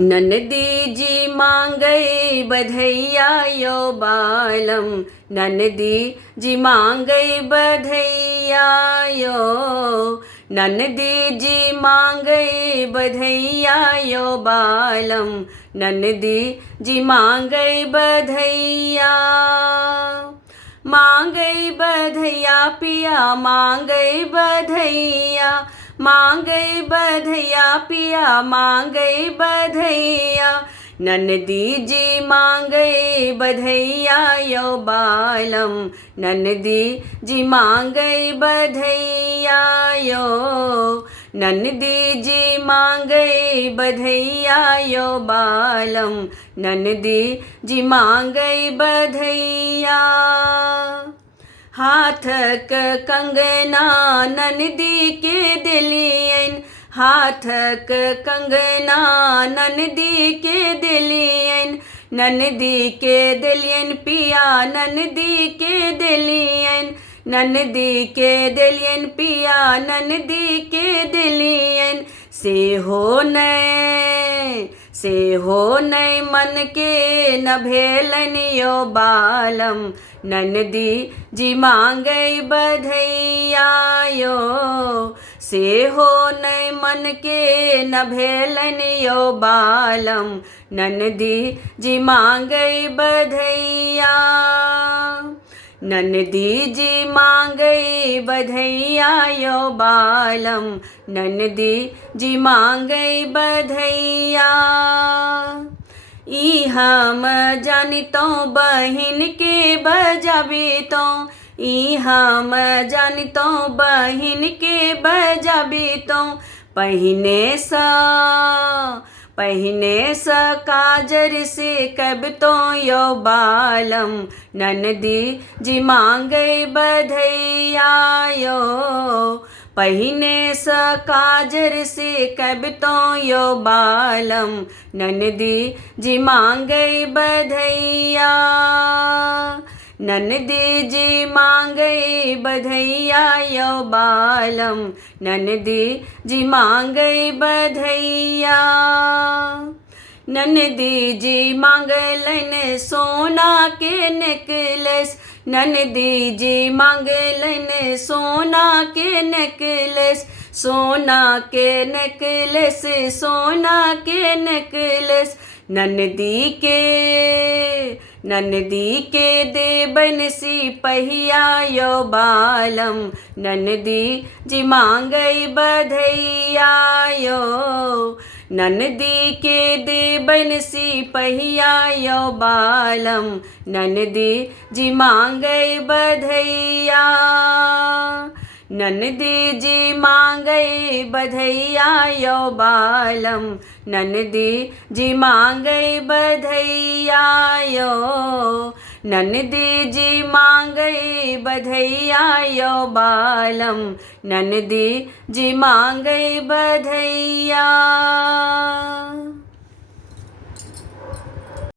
ननदी जी मांगई बधैया यो बालम, ननदी जी मांगई बधैया यो, ननदी जी मांगई बधैया यो बालम, ननदी जी मांगई बधैया। मांगई बधैया पिया मांगई बधैया, मांगई बधैया पिया मांगई बधैया, ननदी जी मांगई बधैया यो बालम, ननदी जी मांगई बधैया यो, ननदी जी मांगई बधैया यो बालम, ननदी जी मांगई बधैया। हाथक कंगना ननदी के दिलियन, हाथक कंगना ननदी के दिलियन, ननदी के दिलियन पिया ननदी के दिलियन, ननदी के दिलियन पिया ननदी के दिलियन, से हो नय मन के न भेलन यो बालम, ननदी जी मांगई बधैया यो, से हो नय मन के न भेलन यो बालम, ननदी जी मांगई बधैया। ननदी जी मांगई बधैया यो बालम, ननदी जी मांगई बधैया। ई हम जानितो बहिन के बजाबितो, ई हम जानितो बहिन के बजाबितो, पहिने सा काजर से कब तो यो बालम, ननदी जी मांगई बधैया यो, पहिने सा काजर से कब तो यो बालम, ननदी जी मांगई बधैया। ननदी जी मांगई बधैया यो बालम, ननदी जी मांगई बधैया। ननदी जी मांगलन सोना के नेकलेस, ननदी जी मांगलन सोना के नेकलेस, सोना के नेकलेस, सोना के नेकलेस, ननदी के देबन सिपहिया यो बालम, ननदी जी मांगई बधैया यो, ननदी के देबन सिपहिया यो बालम, ननदी जी मांगई बधैया। ननदी जी मांगई बधैया यो बालम, ननदी जी मांगई बधैया यो, ननदी जी मांगई बधैया यो बालम, ननदी जी मांगई बधैया।